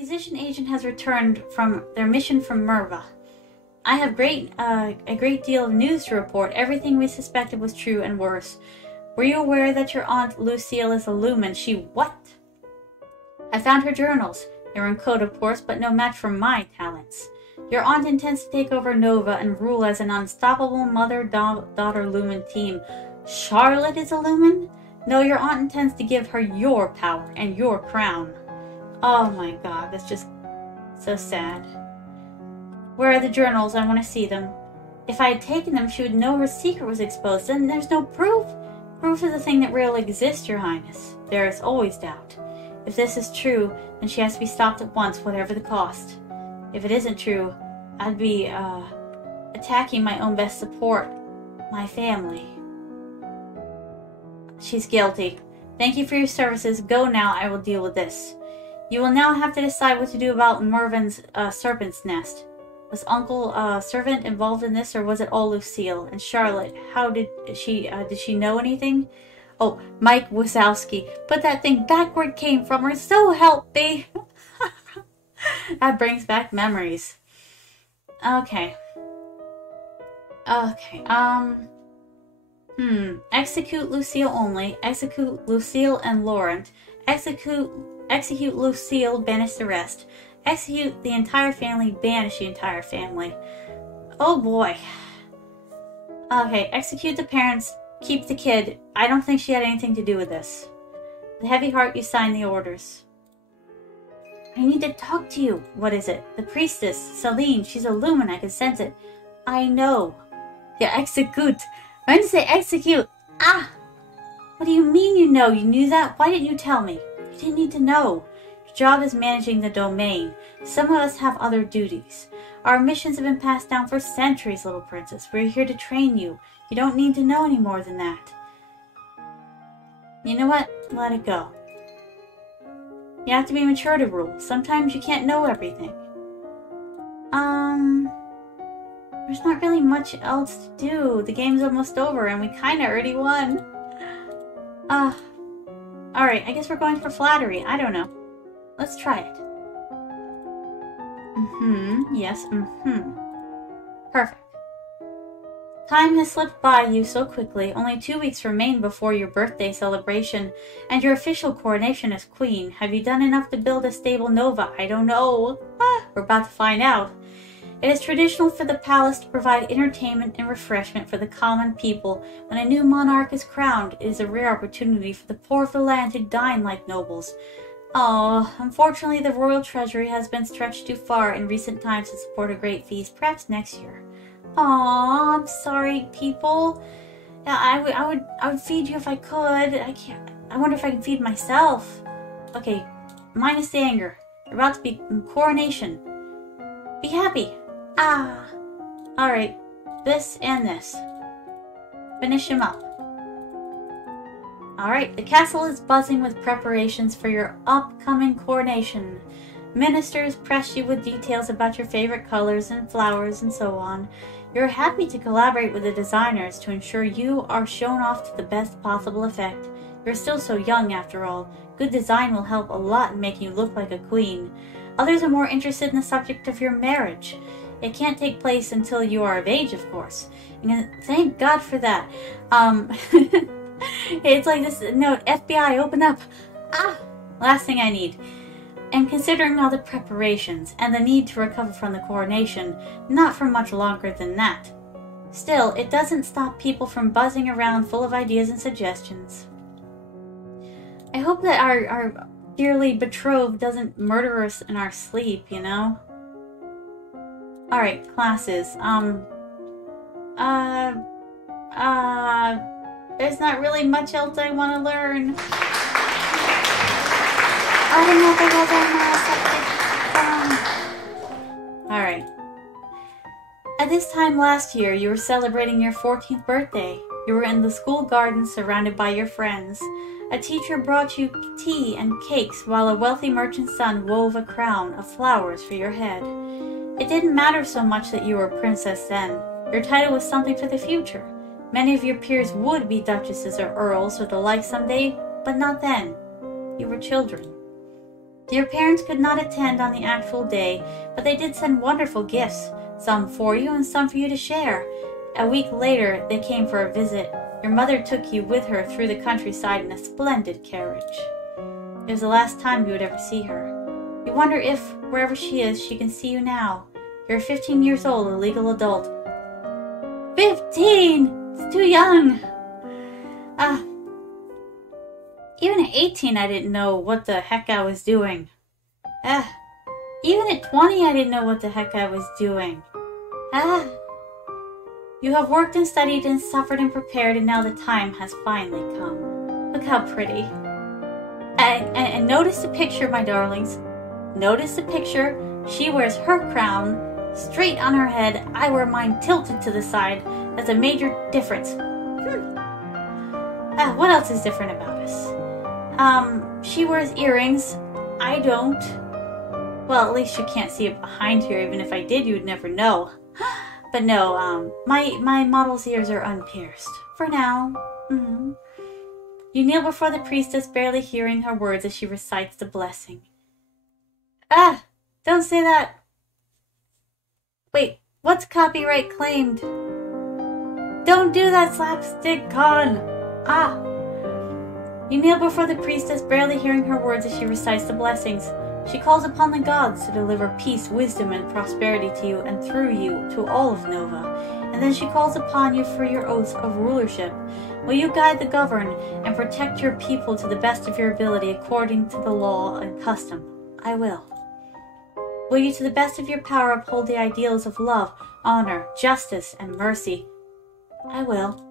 musician agent has returned from their mission from Merva. I have a great deal of news to report. Everything we suspected was true and worse. Were you aware that your aunt Lucille is a lumen? She what? I found her journals. They were in code, of course, but no match for my talents. Your aunt intends to take over Nova and rule as an unstoppable mother-daughter lumen team. Charlotte is a lumen? No, your aunt intends to give her your power and your crown. Oh my god, that's just so sad. Where are the journals? I want to see them. If I had taken them, she would know her secret was exposed. Then there's no proof. Proof is a thing that rarely exists, Your Highness. There is always doubt. If this is true, then she has to be stopped at once, whatever the cost. If it isn't true, I'd be, attacking my own best support. My family. She's guilty. Thank you for your services. Go now, I will deal with this. You will now have to decide what to do about Mervin's, serpent's nest. Was Uncle, Servant involved in this, or was it all Lucille? And Charlotte, how did she know anything? Oh, Mike Wazowski. But that thing back where it came from her, so help me! That brings back memories. Okay. Execute Lucille only. Execute Lucille and Laurent. Execute Lucille, banish the rest. Execute the entire family, banish the entire family. Oh boy. Okay, execute the parents, keep the kid. I don't think she had anything to do with this. With a heavy heart, you sign the orders. I need to talk to you. What is it? The priestess, Celine. She's a lumen. I can sense it. I know. Yeah, execute. I meant to say execute. Ah! What do you mean you know? You knew that? Why didn't you tell me? You didn't need to know. Your job is managing the domain. Some of us have other duties. Our missions have been passed down for centuries, little princess. We're here to train you. You don't need to know any more than that. You know what? Let it go. You have to be mature to rule. Sometimes you can't know everything. There's not really much else to do. The game's almost over and we kinda already won. Alright, I guess we're going for flattery. I don't know. Let's try it. Yes, Perfect. Time has slipped by you so quickly. Only 2 weeks remain before your birthday celebration and your official coronation as queen. Have you done enough to build a stable Nova? I don't know. We're about to find out. It is traditional for the palace to provide entertainment and refreshment for the common people. When a new monarch is crowned, it is a rare opportunity for the poor of the land to dine like nobles. Oh, unfortunately the royal treasury has been stretched too far in recent times to support a great feast. Perhaps next year. Aw, I'm sorry, people. Yeah, I would feed you if I could. I can't. I wonder if I can feed myself. Okay, minus the anger. You're about to be coronation. Be happy. Ah. Alright. This and this. Finish him up. Alright, the castle is buzzing with preparations for your upcoming coronation. Ministers press you with details about your favorite colors and flowers and so on. You're happy to collaborate with the designers to ensure you are shown off to the best possible effect. You're still so young after all. Good design will help a lot in making you look like a queen. Others are more interested in the subject of your marriage. It can't take place until you are of age, of course. And thank God for that. It's like this note, FBI, open up. Ah! Last thing I need. And considering all the preparations and the need to recover from the coronation, not for much longer than that. Still, it doesn't stop people from buzzing around full of ideas and suggestions. I hope that our dearly betrothed doesn't murder us in our sleep, you know? Alright, classes. There's not really much else I want to learn. Alright. At this time last year, you were celebrating your 14th birthday. You were in the school garden surrounded by your friends. A teacher brought you tea and cakes while a wealthy merchant's son wove a crown of flowers for your head. It didn't matter so much that you were a princess then. Your title was something for the future. Many of your peers would be duchesses or earls or the like someday, but not then. You were children. Your parents could not attend on the actual day, but they did send wonderful gifts, some for you and some for you to share. A week later, they came for a visit. Your mother took you with her through the countryside in a splendid carriage. It was the last time you would ever see her. You wonder if, wherever she is, she can see you now. You're 15 years old, a legal adult. 15! It's too young! Even at 18, I didn't know what the heck I was doing. Even at 20, I didn't know what the heck I was doing. You have worked and studied and suffered and prepared, and now the time has finally come. Look how pretty. And notice the picture, my darlings. Notice the picture. She wears her crown straight on her head. I wear mine tilted to the side. That's a major difference. What else is different about us? She wears earrings. I don't. Well, at least you can't see it behind here. Even if I did, you would never know. But no, my model's ears are unpierced. For now. You kneel before the priestess, barely hearing her words as she recites the blessing. Don't say that. Wait, what's copyright claimed? Don't do that, slapstick con. You kneel before the priestess, barely hearing her words as she recites the blessings. She calls upon the gods to deliver peace, wisdom, and prosperity to you and through you to all of Nova. And then she calls upon you for your oaths of rulership. Will you guide the governed and protect your people to the best of your ability according to the law and custom? I will. Will you to the best of your power uphold the ideals of love, honor, justice, and mercy? I will.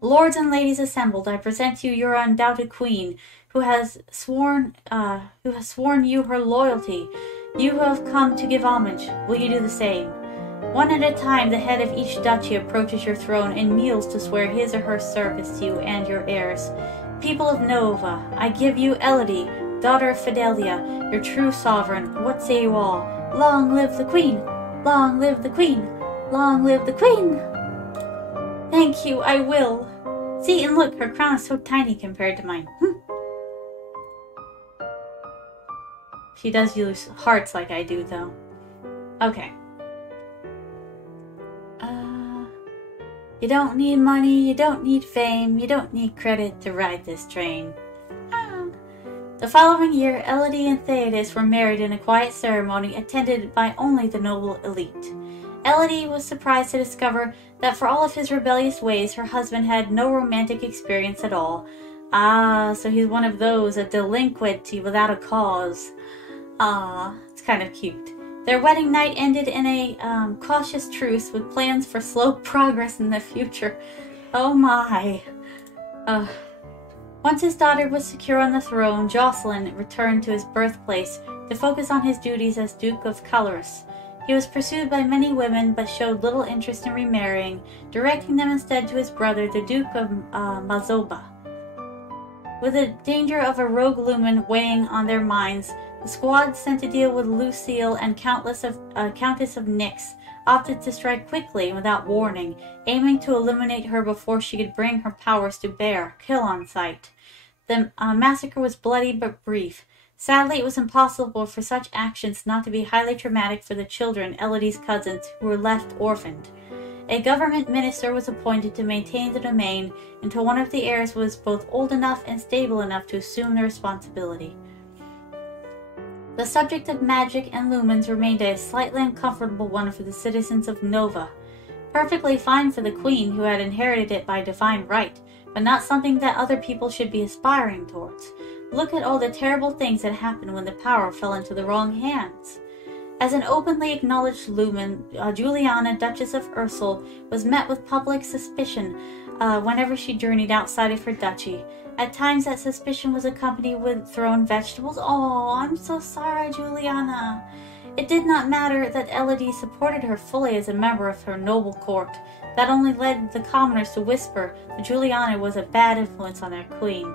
Lords and ladies assembled, I present to you your undoubted queen, who has sworn you her loyalty. You who have come to give homage, will you do the same? One at a time, the head of each duchy approaches your throne and kneels to swear his or her service to you and your heirs. People of Nova, I give you Elodie, daughter of Fidelia, your true sovereign. What say you all? Long live the queen! Long live the queen! Long live the queen! Thank you, I will. See, and look, her crown is so tiny compared to mine. She does use hearts like I do, though. Okay. You don't need money, you don't need fame, you don't need credit to ride this train. The following year, Elodie and Theodos were married in a quiet ceremony attended by only the noble elite. Elodie was surprised to discover that for all of his rebellious ways, her husband had no romantic experience at all. So he's one of those, a delinquent without a cause. It's kind of cute. Their wedding night ended in a cautious truce with plans for slow progress in the future. Oh my. Once his daughter was secure on the throne, Jocelyn returned to his birthplace to focus on his duties as Duke of Colorus. He was pursued by many women, but showed little interest in remarrying, directing them instead to his brother, the Duke of Mazoba. With the danger of a rogue lumen weighing on their minds, the squad sent to deal with Lucille and Countess of Nyx opted to strike quickly and without warning, aiming to eliminate her before she could bring her powers to bear, kill on sight. The massacre was bloody but brief. Sadly, it was impossible for such actions not to be highly traumatic for the children, Elodie's cousins, who were left orphaned. A government minister was appointed to maintain the domain until one of the heirs was both old enough and stable enough to assume the responsibility. The subject of magic and lumens remained a slightly uncomfortable one for the citizens of Nova. Perfectly fine for the queen, who had inherited it by divine right, but not something that other people should be aspiring towards. Look at all the terrible things that happened when the power fell into the wrong hands. As an openly acknowledged lumen, Juliana, Duchess of Ursel, was met with public suspicion whenever she journeyed outside of her duchy. At times that suspicion was accompanied with thrown vegetables. Oh, I'm so sorry, Juliana. It did not matter that Elodie supported her fully as a member of her noble court. That only led the commoners to whisper that Juliana was a bad influence on their queen.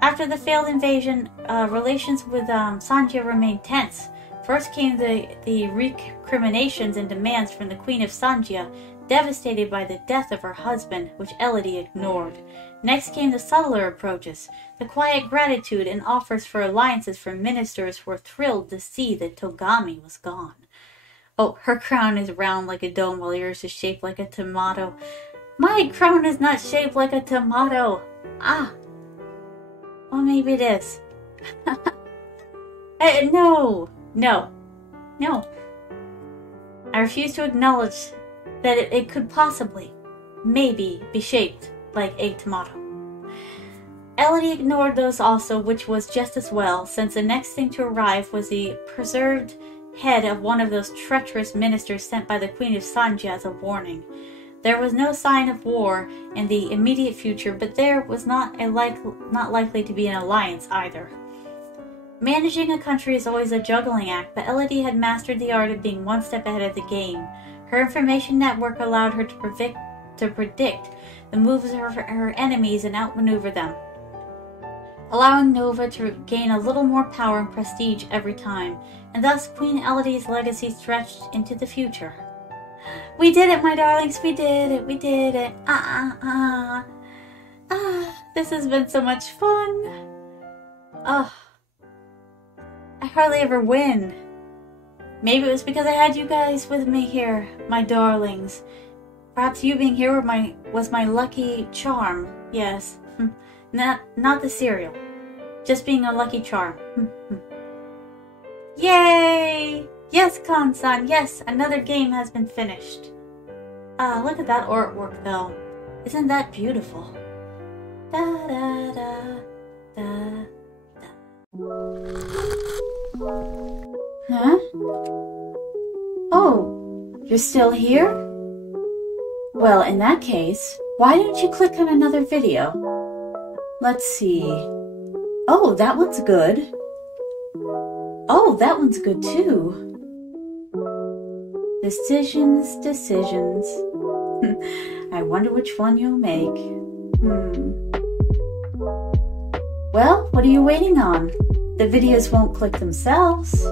After the failed invasion, relations with Sanjia remained tense. First came the recriminations and demands from the Queen of Sanjia, devastated by the death of her husband, which Elodie ignored. Next came the subtler approaches, the quiet gratitude and offers for alliances from ministers who were thrilled to see that Togami was gone. Oh, her crown is round like a dome while yours is shaped like a tomato. My crown is not shaped like a tomato. Ah. Well, maybe it is. No. I refuse to acknowledge that it could possibly, maybe, be shaped like a tomato. Elodie ignored those also, which was just as well, since the next thing to arrive was the preserved head of one of those treacherous ministers sent by the Queen of Sanja as a warning. There was no sign of war in the immediate future, but there was not likely to be an alliance either. Managing a country is always a juggling act, but Elodie had mastered the art of being one step ahead of the game. Her information network allowed her to predict the moves of her enemies and outmaneuver them, allowing Nova to gain a little more power and prestige every time, and thus Queen Elodie's legacy stretched into the future. We did it, my darlings, we did it. This has been so much fun. I hardly ever win. Maybe it was because I had you guys with me here, my darlings. Perhaps you being here was my lucky charm. Yes. Not the cereal. Just being a lucky charm. Yay! Yes, Kan-san, yes, another game has been finished. Look at that artwork, though. Isn't that beautiful? Da da da da da. Huh? Oh, you're still here? Well, in that case, why don't you click on another video? Let's see. Oh, that one's good. Oh, that one's good too. Decisions. I wonder which one you'll make. Well, what are you waiting on? The videos won't click themselves.